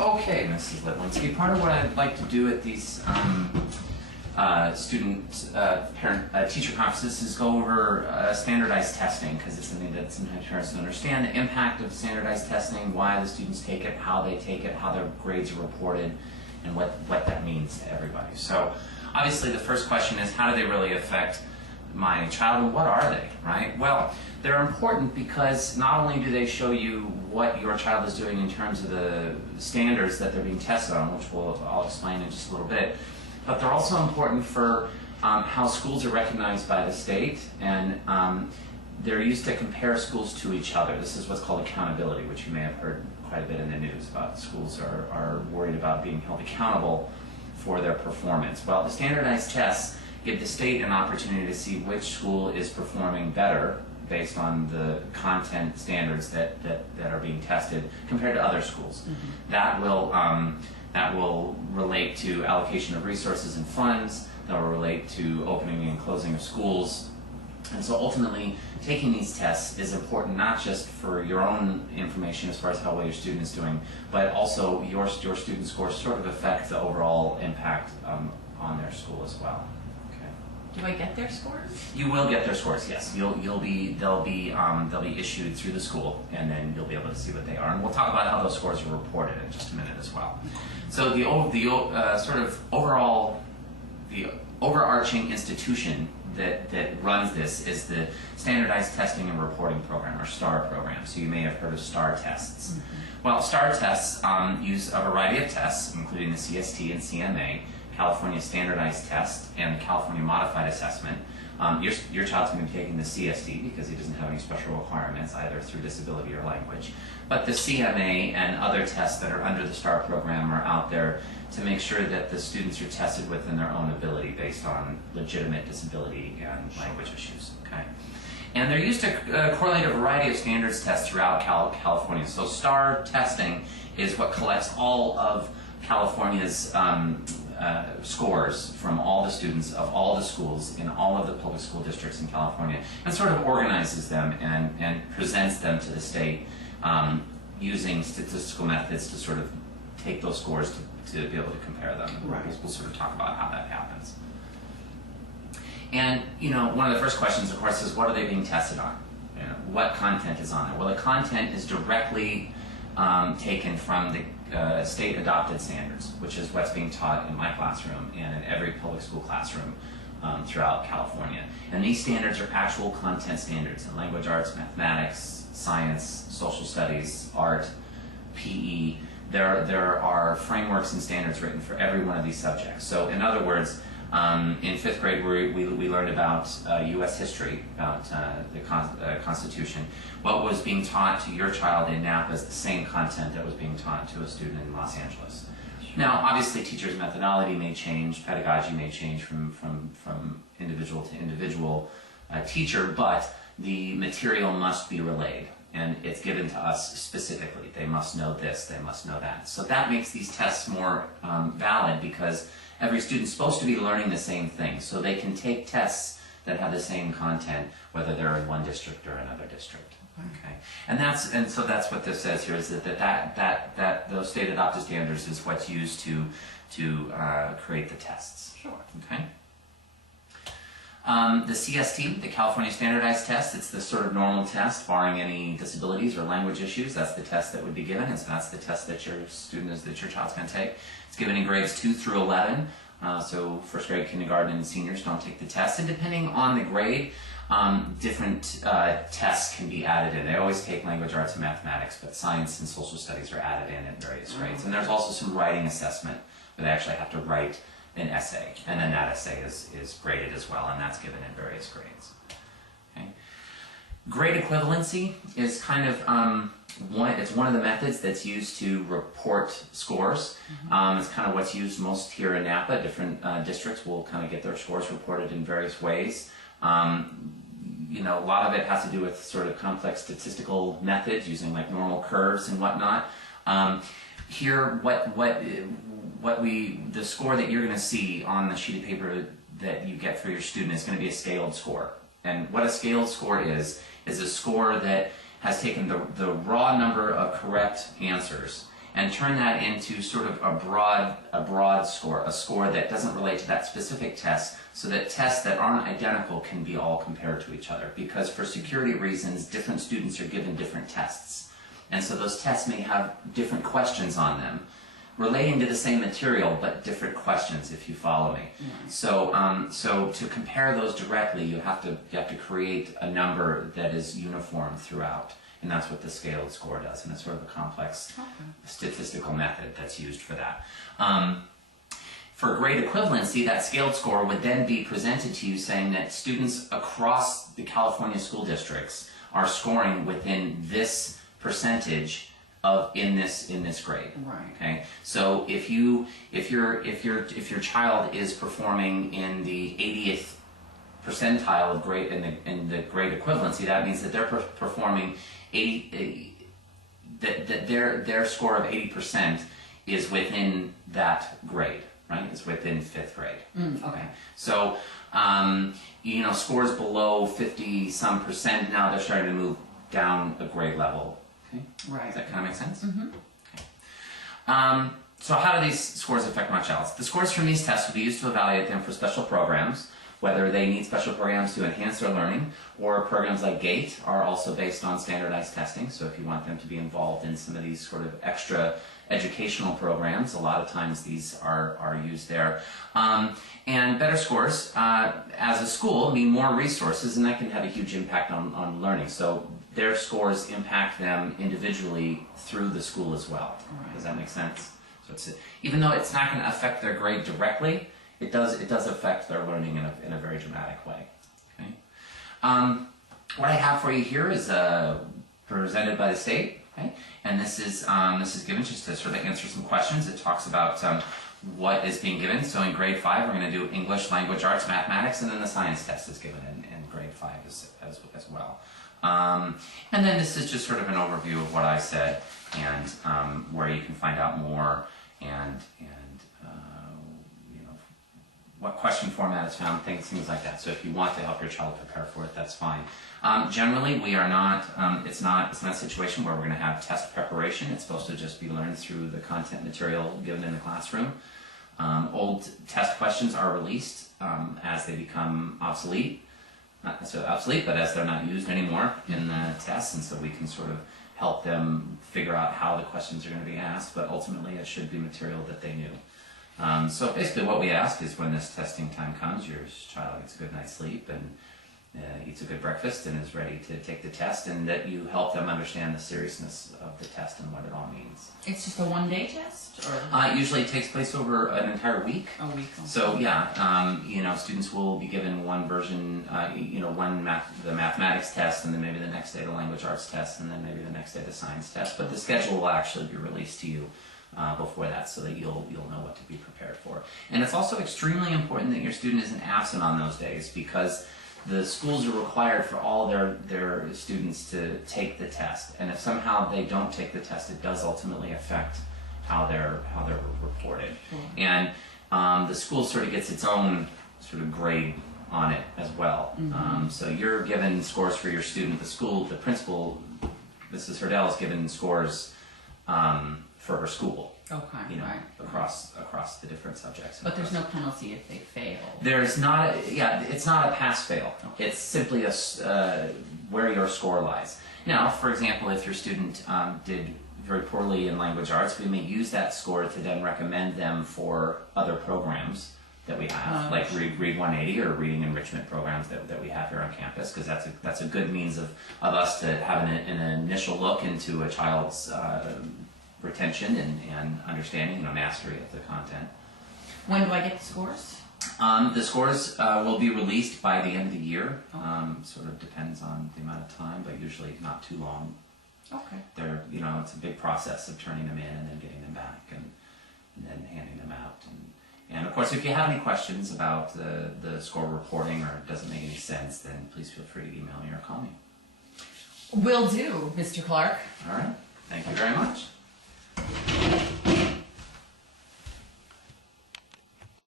Okay, Mrs. Litwinski, part of what I'd like to do at these teacher conferences is go over standardized testing, because it's something that sometimes parents don't understand the impact of standardized testing, why the students take it, how they take it, how their grades are reported, and what that means to everybody. So obviously the first question is, how do they really affect my child, and what are they, right? Well, they're important because not only do they show you what your child is doing in terms of the standards that they're being tested on, which I'll explain in just a little bit, but they're also important for how schools are recognized by the state, and they're used to compare schools to each other. This is what's called accountability, which you may have heard quite a bit in the news about. Schools are worried about being held accountable for their performance. Well, the standardized tests give the state an opportunity to see which school is performing better based on the content standards that are being tested compared to other schools. Mm-hmm. That will relate to allocation of resources and funds. That will relate to opening and closing of schools. And so ultimately, taking these tests is important not just for your own information as far as how well your student is doing, but also your student scores sort of affect the overall impact on their school as well. Do I get their scores? You will get their scores, yes. They'll be issued through the school, and then you'll be able to see what they are. And we'll talk about how those scores are reported in just a minute as well. So the overarching institution that runs this is the Standardized Testing and Reporting Program, or STAR program. So you may have heard of STAR tests. Mm-hmm. Well, STAR tests use a variety of tests, including the CST and CMA, California Standardized Test, and the California Modified Assessment. Your child's going to be taking the CST because he doesn't have any special requirements, either through disability or language. But the CMA and other tests that are under the STAR program are out there to make sure that the students are tested within their own ability based on legitimate disability and language issues. Okay? And they're used to correlate a variety of standards tests throughout California. So STAR testing is what collects all of California's scores from all the students of all the schools in all of the public school districts in California, and sort of organizes them and presents them to the state using statistical methods to sort of take those scores to be able to compare them. Right. We'll sort of talk about how that happens. And one of the first questions, of course, is what are they being tested on? What content is on there? Well, the content is directly taken from the state-adopted standards, which is what's being taught in my classroom and in every public school classroom throughout California. And these standards are actual content standards in language arts, mathematics, science, social studies, art, PE. There are frameworks and standards written for every one of these subjects. So in other words, in fifth grade, we learned about U.S. history, about the Constitution. What was being taught to your child in Napa is the same content that was being taught to a student in Los Angeles. Now, obviously, teachers' methodology may change, pedagogy may change from individual to individual teacher, but the material must be relayed, and it's given to us specifically. They must know this, they must know that. So that makes these tests more valid, because every student's supposed to be learning the same thing, so they can take tests that have the same content, whether they're in one district or another district. Okay, and so that's what this says here, is that those state adopted standards is what's used to create the tests. Sure. Okay. The CST, the California Standardized Test, it's the sort of normal test, barring any disabilities or language issues. That's the test that would be given, and so that's the test that your child's going to take. It's given in grades 2 through 11. So first grade, kindergarten, and seniors don't take the test. And depending on the grade, different tests can be added in. They always take language arts and mathematics, but science and social studies are added in at various grades. And there's also some writing assessment where they actually have to write an essay, and then that essay is graded as well, and that's given in various grades. Okay. Grade equivalency is kind of it's one of the methods that's used to report scores. It's kind of what's used most here in Napa. Different districts will kind of get their scores reported in various ways. A lot of it has to do with sort of complex statistical methods using like normal curves and whatnot. Here, the score that you're going to see on the sheet of paper that you get for your student is going to be a scaled score. And what a scaled score is a score that has taken the raw number of correct answers and turn that into sort of a broad score, a score that doesn't relate to that specific test, so that tests that aren't identical can be all compared to each other. Because for security reasons, different students are given different tests. And so those tests may have different questions on them, relating to the same material, but different questions, if you follow me. So to compare those directly, you have to create a number that is uniform throughout. And that's what the scaled score does, and it's sort of a complex statistical method that's used for that. For grade equivalency, that scaled score would then be presented to you saying that students across the California school districts are scoring within this percentage in this grade. Right. Okay. So if your child is performing in the 80th percentile of grade in the grade equivalency, that means that they're performing 80, that their score of 80% is within that grade, right? It's within 5th grade. Okay. So, scores below 50-some percent, now they're starting to move down a grade level. Okay? Right. Does that kind of make sense? Mm-hmm. Okay. So how do these scores affect much else? The scores from these tests will be used to evaluate them for special programs, whether they need special programs to enhance their learning, or programs like GATE are also based on standardized testing. So if you want them to be involved in some of these sort of extra educational programs, a lot of times these are used there. And better scores, as a school, mean more resources, and that can have a huge impact on learning. So their scores impact them individually through the school as well. Right. Does that make sense? So even though it's not going to affect their grade directly, it does affect their learning in a very dramatic way. Okay. What I have for you here is presented by the state. Okay, and this is given just to sort of answer some questions. It talks about what is being given. So in grade 5, we're going to do English, language arts, mathematics, and then the science test is given in grade 5 as well. And then this is just sort of an overview of what I said, and where you can find out more, and what question format is found, things like that. So if you want to help your child prepare for it, that's fine. Generally, we are not. It's not a situation where we're going to have test preparation. It's supposed to just be learned through the content material given in the classroom. Old test questions are released as they become obsolete. Not necessarily obsolete, but as they're not used anymore in the tests, and so we can sort of help them figure out how the questions are going to be asked. But ultimately, it should be material that they knew. So basically what we ask is when this testing time comes, your child gets a good night's sleep and eats a good breakfast and is ready to take the test, and that you help them understand the seriousness of the test and what it all means. It's just a one-day test? Or? It usually takes place over an entire week. A week. So yeah, students will be given one version, the mathematics test, and then maybe the next day the language arts test, and then maybe the next day the science test. But the schedule will actually be released to you before that, so that you'll know what to be prepared for. And it's also extremely important that your student isn't absent on those days, because the schools are required for all their students to take the test. And if somehow they don't take the test, it does ultimately affect how they're reported. Mm-hmm. And the school sort of gets its own sort of grade on it as well. Mm-hmm. So you're given scores for your student. The school, the principal, Mrs. Hurdell, is given scores for her school. Okay, right. across the different subjects. But there's no penalty if they fail. There's not. It's not a pass-fail. Okay. It's simply where your score lies. Now, for example, if your student did very poorly in language arts, we may use that score to then recommend them for other programs that we have, like Read 180 or reading enrichment programs that we have here on campus, because that's a good means of us to have an initial look into a child's retention and understanding, mastery of the content. When do I get the scores? The scores will be released by the end of the year. Sort of depends on the amount of time, but usually not too long. Okay. They're, it's a big process of turning them in and then getting them back and then handing them out. And of course, if you have any questions about the score reporting, or it doesn't make any sense, then please feel free to email me or call me. Will do, Mr. Clark. All right. Thank you very much.